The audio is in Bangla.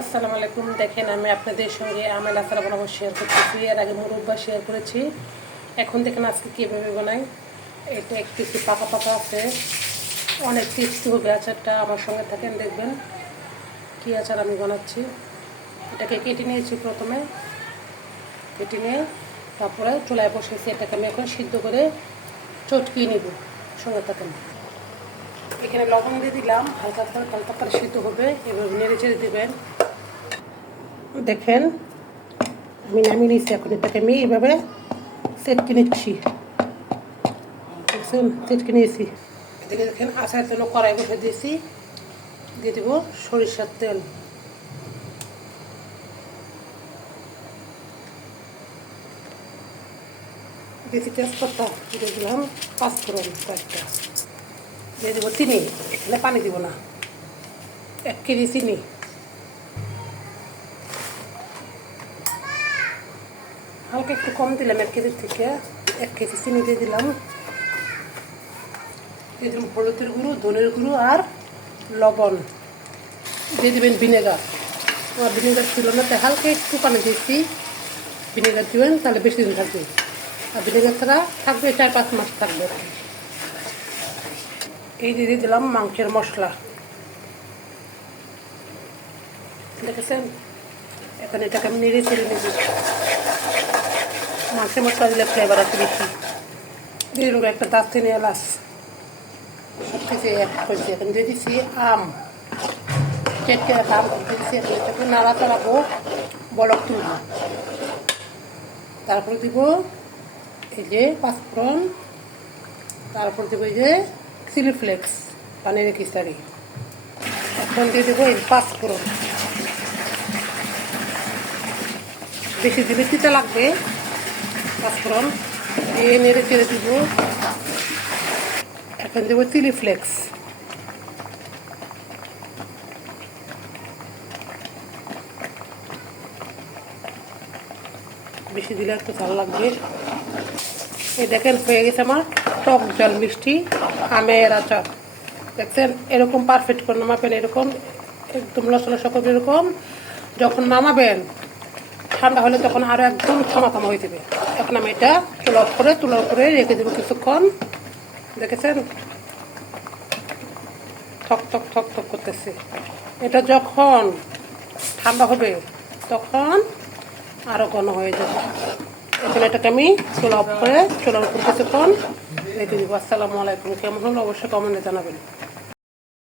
আসসালামু আলাইকুম। দেখেন আমি আপনাদের সঙ্গে আমের আচার বানাবো শেয়ার করতেছি। এর আগে মুরব্বা শেয়ার করেছি। এখন দেখেন আজকে কীভাবে বানাই। এটা একটু পাকা পাকা আছে, অনেক টেস্টি হবে আচারটা। আমার সঙ্গে থাকেন, দেখবেন কী আচার আমি বানাচ্ছি। এটাকে কেটে নিয়েছি, প্রথমে কেটে নিয়ে তারপরে চুলায় বসেছি। এটাকে আমি এখন সিদ্ধ করে চটকিয়ে নেব। সঙ্গে থাকেন। এখানে লবণ দিয়ে দিলাম, হালকা করে সিদ্ধ হবে। এভাবে নেড়ে চেড়ে দেবেন। দেখেন আমি নামিয়ে নিচ্ছি। এখন এটাকে আমি এইভাবে সেটকে নিচ্ছি। দেখছেন, সেটকে নিয়েছি। এদিকে দেখেন আচারের জন্য কড়াই বসে দিয়েছি। দিয়ে দেবো সরিষার তেল। দিয়েছি তেজপাতা, দিয়ে দিলাম পাঁচফোড়ন কয়েকটা। দিয়ে দেবো চিনি, এখানে পানি দিব না, 1 কেজি চিনি। হালকা একটু কম দিলাম 1 কেজির থেকে। 1 কেজি চিনি দিয়ে দিলাম। দিয়ে দিলাম হলুদের গুঁড়ো, ধনের গুঁড়ো আর লবণ। দিয়ে দেবেন ভিনেগার। আমার ভিনেগার ছিল না, তাই হালকা একটু পানি দিয়েছি। ভিনেগার দেবেন, তাহলে বেশি দিন থাকবে। আর ভিনেগার ছাড়া থাকবে 4-5 মাস থাকবে। এই দিয়ে দিলাম মাংসের মশলা। দেখেছেন, এখন এটাকে আমি নেড়ে চেড়ে নেব। মাংসের মশলা দিলে ফ্লেভার আছে বেশি। দিয়ে দেবো একটা দারচিনি, এলাচ, সব কিছু এক করছি। এখন দিয়ে দিচ্ছি আম, চেটকে রাখা আম দিয়ে দিচ্ছি। এখন এটাকে নাড়া চাড়াবো, বলক তুলবো। তারপর দিব এই যে পাঁচফোড়ন, তারপর দেবো এই যে চিলি ফ্লেক্স, পানির খিচুড়ি। এখন দিয়ে দেবো এই পাঁচফোড়ন। বেশি দিলে তিতা লাগবে। পাঁচফোড়ন দিয়ে নেড়ে চেড়ে দিব। এখন দেবো চিলি ফ্লেক্স। বেশি দিলে একটু ভালো লাগবে। এই দেখেন হয়ে গেছে আমার টক জল মিষ্টি আমের আচার। দেখছেন, এরকম পারফেক্ট করে নামাবেন। এরকম একদম লসা লসা করবে। এরকম যখন নামাবেন ঠান্ডা হলে তখন আরও একদম থামা হয়ে যাবে। এখন আমি এটা তুলার উপরে রেখে দেবো কিছুক্ষণ। দেখেছেন থক থক থক থক করতেছে। এটা যখন ঠান্ডা হবে তখন আরও ঘন হয়ে যাবে। এখন এটাকে আমি চুলার উপরে কিছুক্ষণ রেখে দেবো। আসসালামু আলাইকুম। কেমন হলো অবশ্যই কমেন্টে জানাবেন।